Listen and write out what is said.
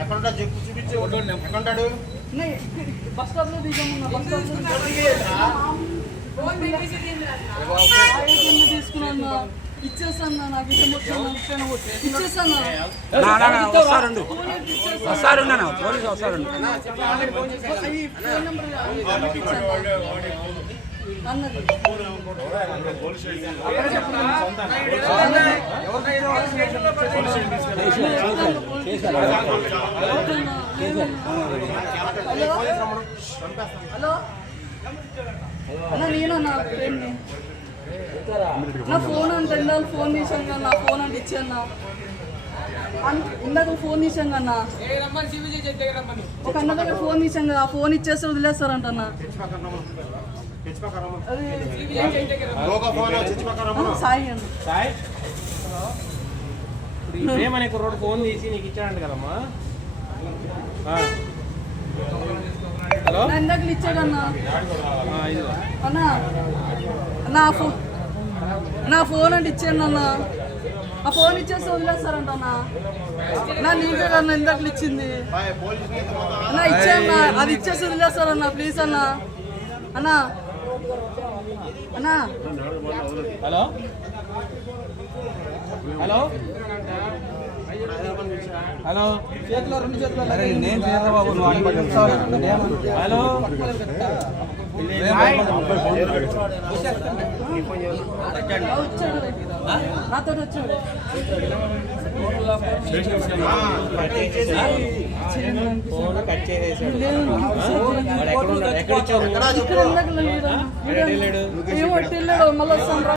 ఎక్కడుంటా చెప్పు చూపించి ఎక్కడుంటాడు బస్ స్టాప్లో దిగమన్నా బస్ స్టాప్ వస్తారండు వస్తారుండు పోలీసు వస్తారండు హలో నేను నా ఫ్రెండ్ నా ఫోన్ అంటే ఇందాక ఫోన్ తీసాను కదా నా ఫోన్ అంటే ఇచ్చాను ఇందాక ఫోన్ తీసాను కన్నా ఒక అన్న దగ్గర ఫోన్ తీసాం కదా ఆ ఫోన్ ఇచ్చేస్తే చచ్చిపోక సాయి అనే కుర్రోడు ఫోన్ తీసి నీకు ఇచ్చాడంట కదమ్మా. హలో? నా ఇందాక ఇచ్చాడన్నా. అన్నా నా ఫోన్ నా ఫోన్ అంటే ఇచ్చాను అన్న. ఆ ఫోన్ ఇచ్చేస్తే వదిలేస్తారంట అన్న. నా నీకే కన్నా ఇందాక ఇచ్చింది? అన్నా ఇచ్చేయన్నా అది ఇచ్చేసి వదిలేస్తారన్న ప్లీజ్ అన్న. అన్నా. అన్నా. హలో? హలో? హలో చేతిలో రెండు చేతిలో నేను చేద్దాం బాబు నువ్వు అనుకుంటున్నావు హలో కట్ చేసేసాడు ఎక్కడ ఉన్నాడు ఎక్కడ ఇచ్చావు